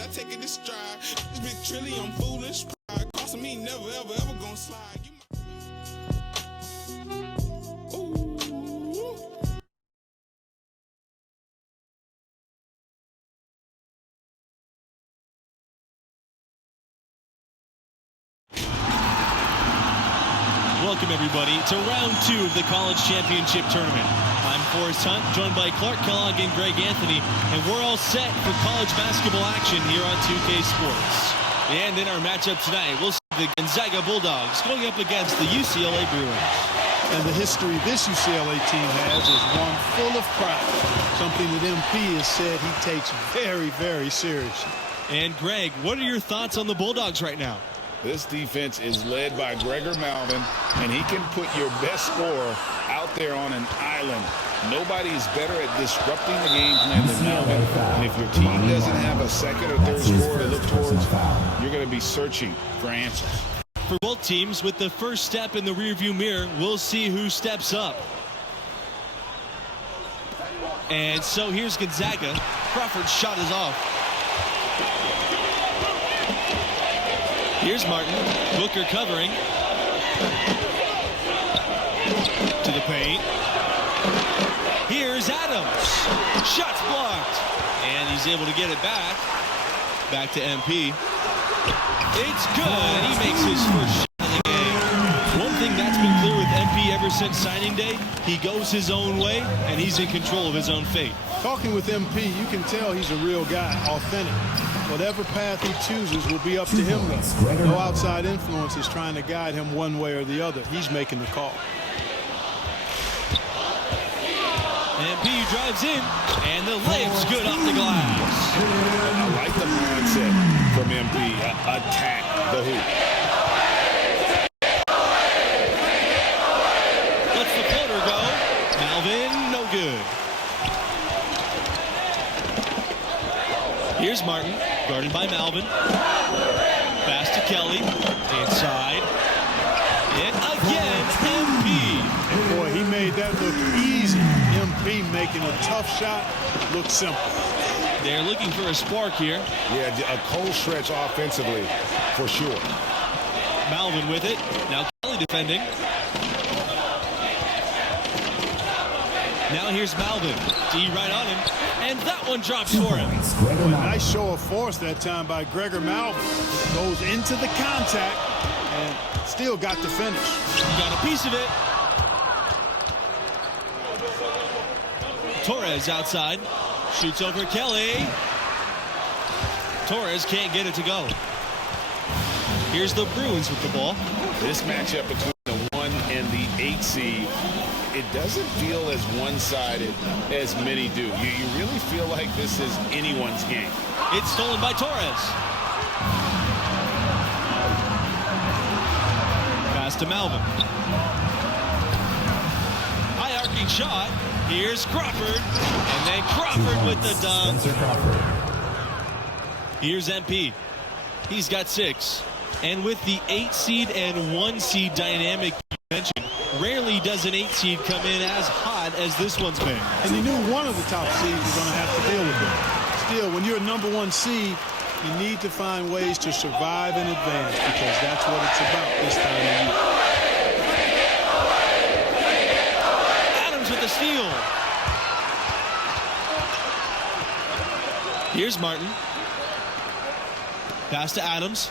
I take it in stride. This big trillion foolish pride. Costing me never, ever, ever gonna slide. Welcome, everybody, to round 2 of the College Championship Tournament. I'm Forrest Hunt, joined by Clark Kellogg and Greg Anthony, and we're all set for college basketball action here on 2K Sports. And in our matchup tonight, we'll see the Gonzaga Bulldogs going up against the UCLA Bruins. And the history this UCLA team has is one full of pride, something that MP has said he takes very, very seriously. And Greg, what are your thoughts on the Bulldogs right now? This defense is led by Gregor Malvin, and he can put your best scorer out there on an island. Nobody is better at disrupting the game plan than Malvin. And if your team doesn't have a second or third scorer to look towards, you're going to be searching for answers. For both teams, with the first step in the rearview mirror, we'll see who steps up. And so here's Gonzaga. Crawford's shot is off. Here's Martin. Booker covering. To the paint. Here's Adams. Shot's blocked. And he's able to get it back. Back to MP. It's good. He makes his first shot of the game. One thing that's been clear with MP ever since signing day, he goes his own way, and he's in control of his own fate. Talking with MP, you can tell he's a real guy, authentic. Whatever path he chooses will be up to him, though. No outside influence is trying to guide him one way or the other. He's making the call. MP drives in, and the layup's good off the glass. I like the mindset from MP. Attack the hoop. Lets the floater go. Malvin, no good. Here's Martin, guarded by Malvin. Pass to Kelly. Inside. And again, MP. And boy, he made that look easy. MP making a tough shot look simple. They're looking for a spark here. Yeah, a cold stretch offensively, for sure. Malvin with it. Now Kelly defending. Now here's Malvin. D right on him. And that one drops for him. Nice show of force that time by Gregor Malvin. Goes into the contact and still got the finish. Got a piece of it. Torres outside. Shoots over Kelly. Torres can't get it to go. Here's the Bruins with the ball. This matchup between the 1 and the 8 seed, it doesn't feel as one-sided as many do. You really feel like this is anyone's game. It's stolen by Torres. Pass to Malvin. High arcing shot. Here's Crawford. And then Crawford with the dunk. Here's MP. He's got 6. And with the 8 seed and 1 seed dynamic you mentioned, rarely does an 8 seed come in as hot as this one's been. And you knew one of the top seeds was going to have to deal with it. Still, when you're a number 1 seed, you need to find ways to survive and advance, because that's what it's about this time of year. Adams with the steal. Here's Martin. Pass to Adams.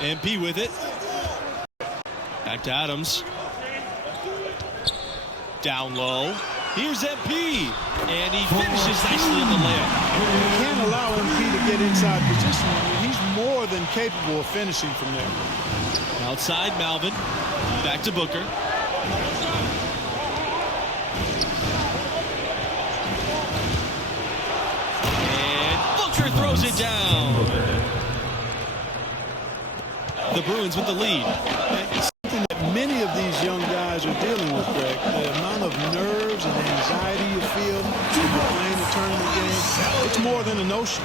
MP with it. Back to Adams. Down low. Here's MP. And he finishes nicely in the layup. You can't allow MP to get inside position. He's more than capable of finishing from there. Outside, Malvin. Back to Booker. And Booker throws it down. The Bruins with the lead. It's something that many of these young guys are dealing with, Greg. The amount of nerves and anxiety you feel when you're playing a tournament game, it's more than a notion.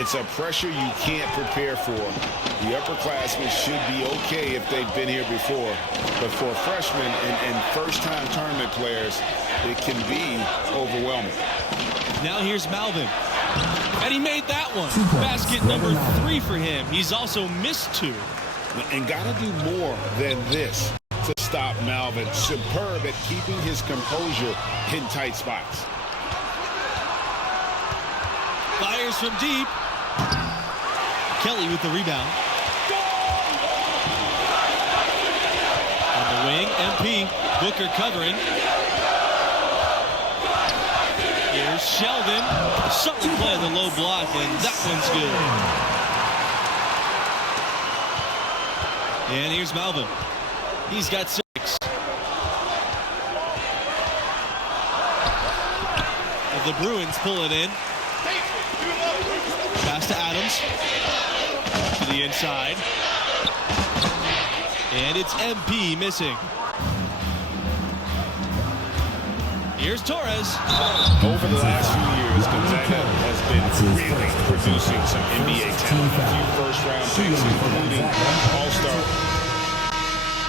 It's a pressure you can't prepare for. The upperclassmen should be okay if they've been here before. But for freshmen and first-time tournament players, it can be overwhelming. Now here's Malvin. And he made that one. Basket number 3 for him. He's also missed 2. And got to do more than this to stop Malvin. Superb at keeping his composure in tight spots. Fires from deep. Kelly with the rebound. On the wing, MP. Booker covering. Here's Sheldon. Solid play on the low block, and that one's good. And here's Malvin. He's got 6. The Bruins pull it in. Pass to Adams. To the inside. And it's MP missing. Here's Torres. Over the last few years, Gonzaga has been really producing some NBA talent. A few first-round picks, including All-Star.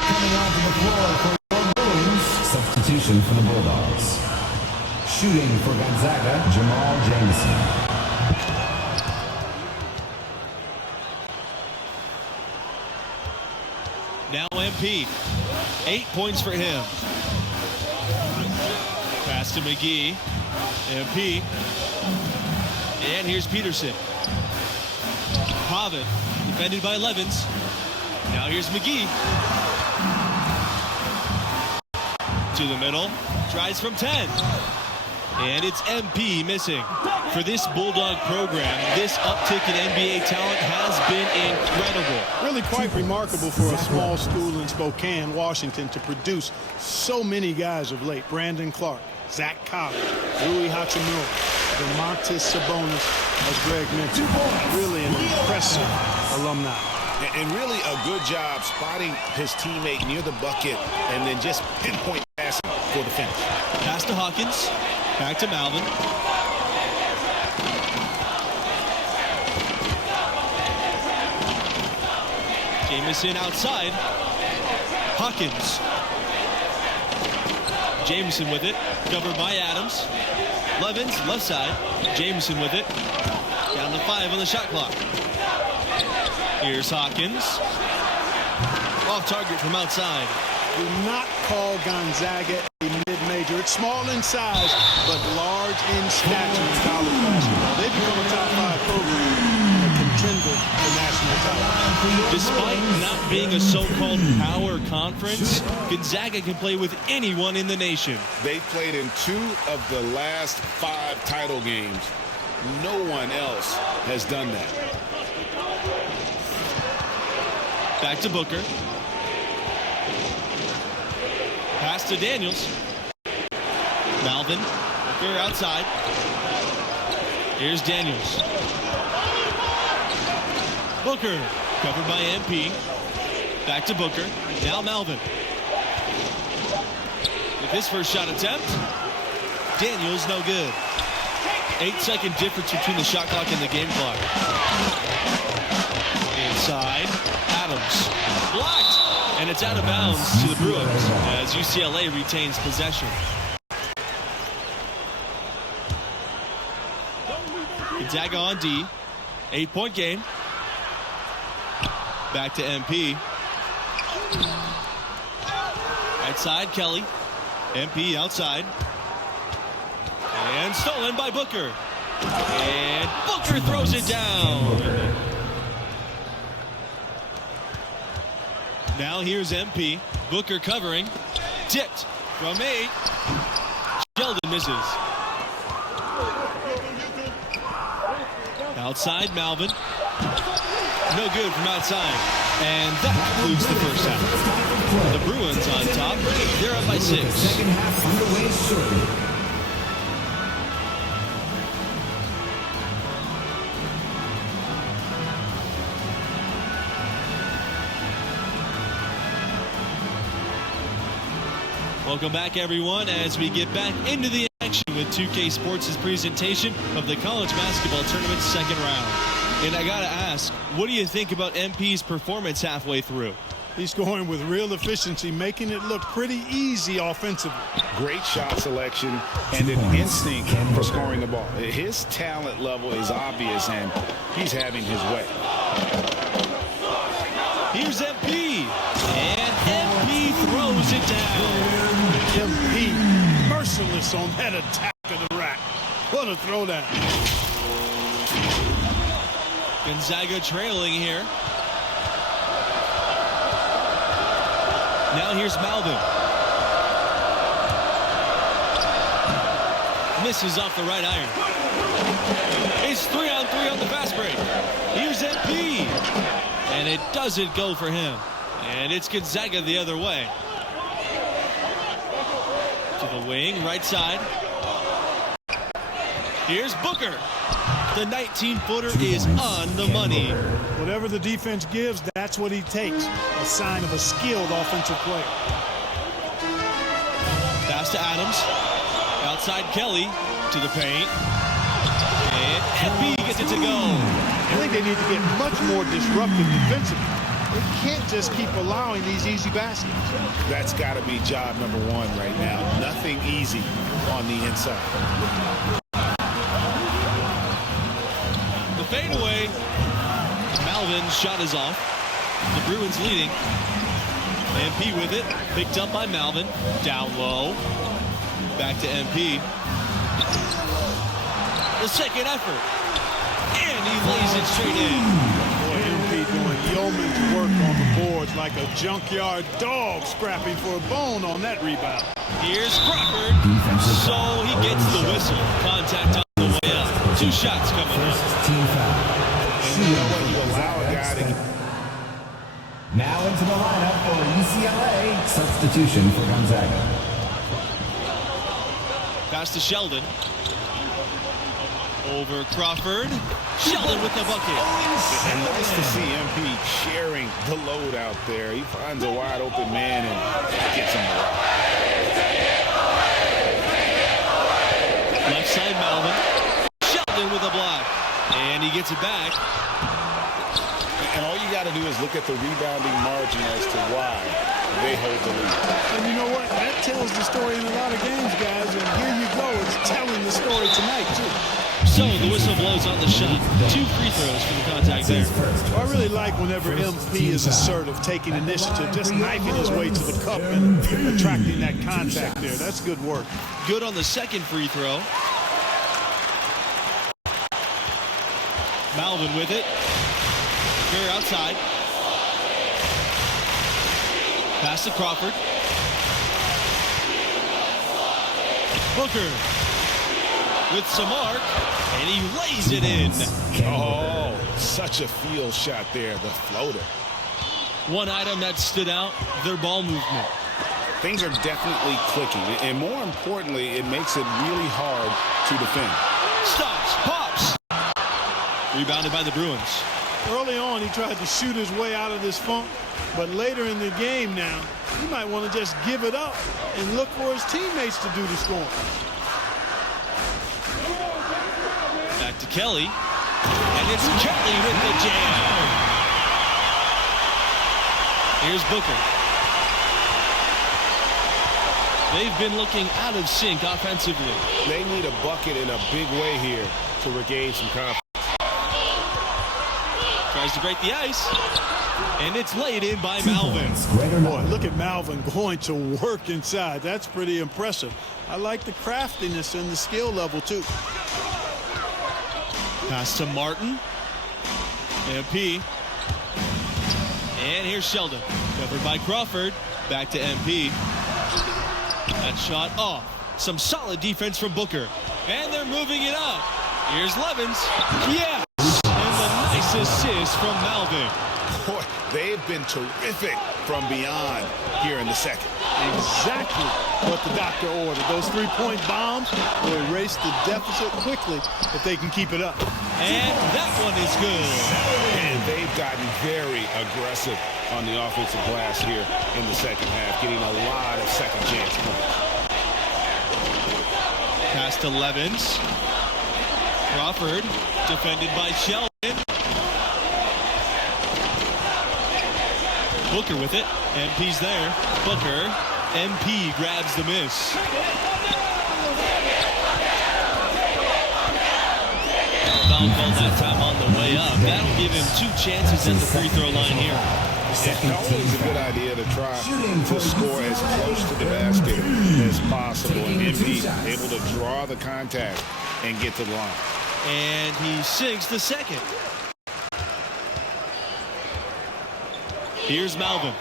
Coming onto the floor for your Bruins. Substitution for the Bulldogs. Shooting for Gonzaga, Jamal Jamison. Now MP. 8 points for him. Pass to McGee. MP. And here's Peterson. Pavin. Defended by Levens. Now here's McGee. To the middle. Tries from 10. And it's MP missing. For this Bulldog program, this uptick in NBA talent has been incredible. Really quite remarkable for a small school in Spokane, Washington, to produce so many guys of late. Brandon Clark, Zach Collins, Rui Hachimura, Domantas Sabonis, as Greg mentioned. Really an impressive alumni. And really a good job spotting his teammate near the bucket and then just pinpoint passing for the finish. Pass to Hawkins. Back to Malvin. Jamison outside. Hawkins. Jamison with it. Covered by Adams. Levens, left side. Jamison with it. Down to 5 on the shot clock. Here's Hawkins. Off target from outside. Do not call Gonzaga a mid-major. It's small in size, but large in stature in college basketball. They become a top 5 program, a contender for national title. Despite not being a so-called power conference, Gonzaga can play with anyone in the nation. They played in 2 of the last 5 title games. No one else has done that. Back to Booker. Pass to Daniels. Malvin. Booker outside. Here's Daniels. Booker. Covered by MP. Back to Booker. Now Malvin. With his first shot attempt. Daniels no good. 8-second difference between the shot clock and the game clock. Inside. Adams. Blocked. And it's out of bounds to the Bruins as UCLA retains possession. Gonzaga on D. 8-point game. Back to MP. Right side, Kelly. MP outside. And stolen by Booker. And Booker throws it down. Now here's MP. Booker covering. Tipped from 8. Sheldon misses. Outside, Malvin. No good from outside. And that concludes the first half. The Bruins on top. They're up by 6. Second half underway shortly. Welcome back, everyone, as we get back into the action with 2K Sports' presentation of the college basketball tournament's second round. And I gotta ask, what do you think about MP's performance halfway through? He's scoring with real efficiency, making it look pretty easy offensively. Great shot selection and an instinct for scoring the ball. His talent level is obvious, and he's having his way. Here's MP, and MP throws it down. MP merciless on that attack of the rack. What a throwdown. Gonzaga trailing here. Now here's Malvin. Misses off the right iron. It's 3-on-3 on the fast break. Here's MP. And it doesn't go for him. And it's Gonzaga the other way. To the wing, right side. Here's Booker. The 19-footer is on the money. Whatever the defense gives, that's what he takes. A sign of a skilled offensive player. Pass to Adams. Outside Kelly to the paint. And MP gets it to go. I think they need to get much more disruptive defensively. They can't just keep allowing these easy baskets. That's got to be job number one right now. Nothing easy on the inside. The fadeaway. Malvin's shot is off. The Bruins leading. MP with it. Picked up by Malvin. Down low. Back to MP. The second effort. And he lays it straight in. Boy, MP doing yeoman's work on the boards like a junkyard dog scrapping for a bone on that rebound. Here's Crawford. So he gets the whistle. Contact on the way up. 2 shots coming up. Team foul. And you know what? You allow a guy to... Now into the lineup for UCLA. Substitution for Gonzaga. Pass to Sheldon. Over Crawford. Sheldon with the bucket. And nice to see MP sharing the load out there. He finds a wide open man and gets him the rock. Left side Malvin. Sheldon with a block. And he gets it back. And all you got to do is look at the rebounding margin as to why they hold the lead. And you know what? That tells the story in a lot of games, guys. And here you go. It's telling the story tonight, too. So the whistle blows on the shot. 2 free throws for the contact there. I really like whenever MP is assertive, taking initiative, just knifing his way to the cup and attracting that contact there. That's good work. Good on the second free throw. Malvin with it. Here outside. Pass to Crawford. Booker with some arc, and he lays it in. Oh, such a field shot there, the floater. One item that stood out, their ball movement. Things are definitely clicking, and more importantly, it makes it really hard to defend. Stops, pops. Rebounded by the Bruins. Early on, he tried to shoot his way out of this funk, but later in the game now, he might want to just give it up and look for his teammates to do the scoring. Back to Kelly, and it's Kelly with the jam. Here's Booker. They've been looking out of sync offensively. They need a bucket in a big way here to regain some confidence. Tries to break the ice, and it's laid in by Malvin. Boy, look at Malvin going to work inside. That's pretty impressive. I like the craftiness and the skill level, too. Pass to Martin. MP. And here's Sheldon. Covered by Crawford. Back to MP. That shot off. Some solid defense from Booker. And they're moving it up. Here's Levins. Yeah. And the nice assist from Malvin. Boy, they've been terrific from beyond here in the second. Exactly what the doctor ordered. Those 3-point bombs will erase the deficit quickly if they can keep it up. And that one is good. And they've gotten very aggressive on the offensive glass here in the second half, getting a lot of second chance points. Pass to Levins. Crawford defended by Sheldon. Booker with it. MP's there. Booker. MP grabs the miss. Foul called that time on the way up. That'll give him 2 chances at the free throw line here. It's always a good idea to try to score as close to the basket as possible. And MP able to draw the contact and get to the line. And he sinks the second. Here's Malvin.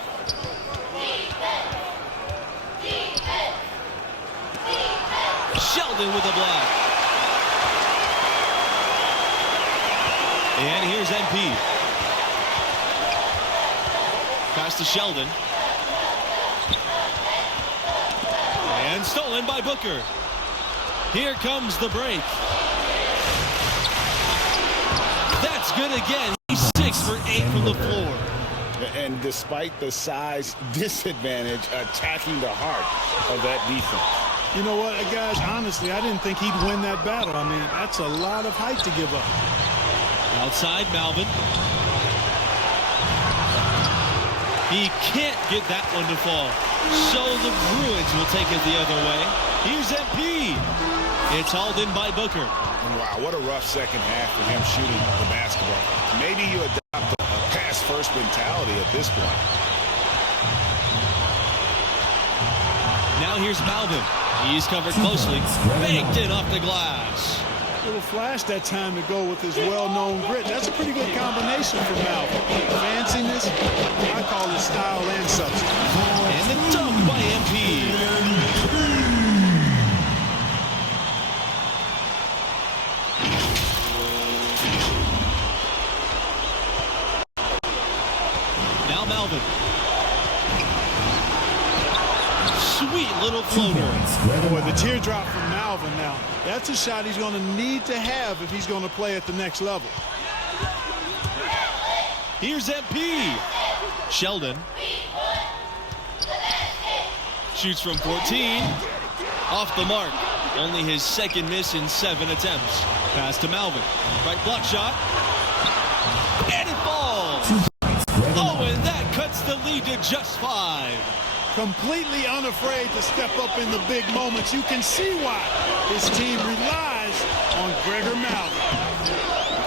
Sheldon with a block. And here's MP. Pass to Sheldon. And stolen by Booker. Here comes the break. That's good again. He's 6 for 8 from the floor. And despite the size disadvantage, attacking the heart of that defense. You know what, guys, honestly, I didn't think he'd win that battle. I mean, that's a lot of height to give up. Outside, Malvin. He can't get that one to fall. So the Bruins will take it the other way. Here's MP. It's hauled in by Booker. Wow, what a rough second half for him shooting the basketball. Maybe you adopt a pass-first mentality at this point. Now here's Malvin. He's covered closely. Banked in off the glass. Little flash that time to go with his well-known grit. That's a pretty good combination for Malvin. Fanciness, I call it style and substance. And the dunk by MP. Now Malvin. Sweet little floater. Boy, the teardrop from Malvin now. That's a shot he's going to need to have if he's going to play at the next level. Here's MP. Sheldon. Shoots from 14. Off the mark. Only his second miss in 7 attempts. Pass to Malvin. Right block shot. And it falls. Oh, and that cuts the lead to just 5. Completely unafraid to step up in the big moments. You can see why his team relies on Gregor Malvin.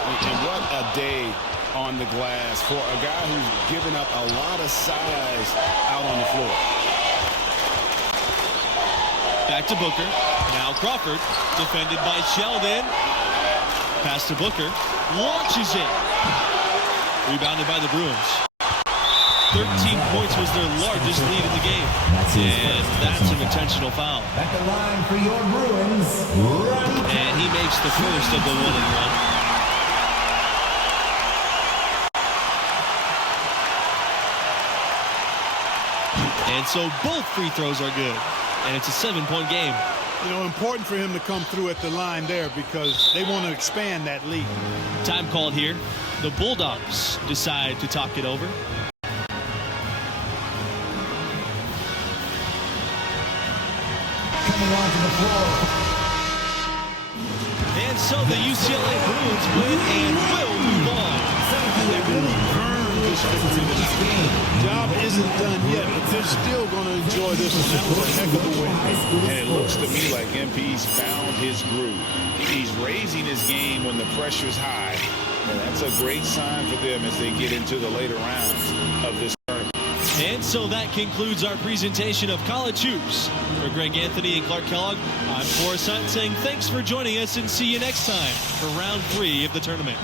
And what a day on the glass for a guy who's given up a lot of size out on the floor. Back to Booker. Now Crawford. Defended by Sheldon. Pass to Booker. Launches it. Rebounded by the Bruins. 13 points was their largest lead in the game. And that's an intentional foul. At the line for your Bruins, Ronnie. And he makes the first of the 1-and-1. And so both free throws are good. And it's a 7-point game. You know, important for him to come through at the line there because they want to expand that lead. Time called here. The Bulldogs decide to talk it over. Coming onto the floor. And so the UCLA Bruins win and will move on. They really earned this victory this game. Job isn't done yet, but they're still going to enjoy this one. That was a heck of a win. And it looks to me like MP's found his groove. He's raising his game when the pressure's high. And that's a great sign for them as they get into the later rounds of this tournament. And so that concludes our presentation of College Hoops. For Greg Anthony and Clark Kellogg, I'm Forrest Hunt saying thanks for joining us and see you next time for round 3 of the tournament.